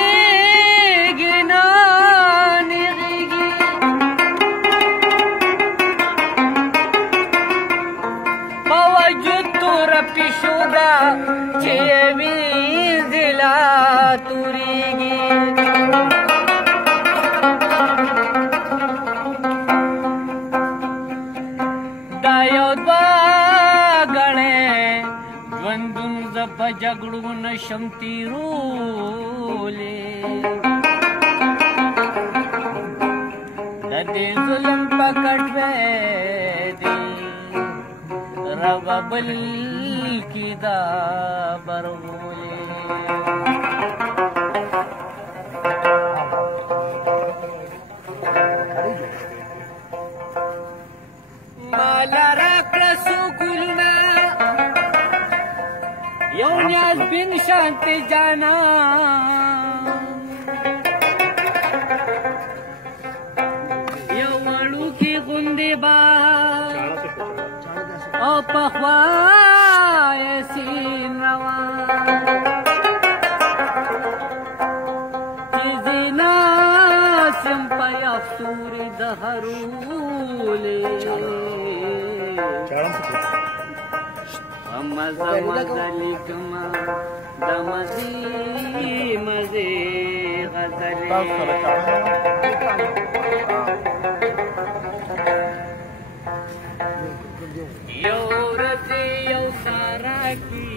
نکږیږي نه نیغیږي په وجود توره پیشو ده چې وینځي لا تورېږي دا یو دوه ګڼې ژوندون زه په جګړو نشم تېرولی د دې ظلم په کټوې دی ربه بل کی دا برغولی مالا راکړه څو ګلونه یو نیاز بن شانتی جانان یو وړوکی غوندې باد او پخوا یې سین روان چې زه ناست یم په افسورې د هرولې مزه مزه لیکما د مزې مزې غزلې یو ورځ یو سارا کی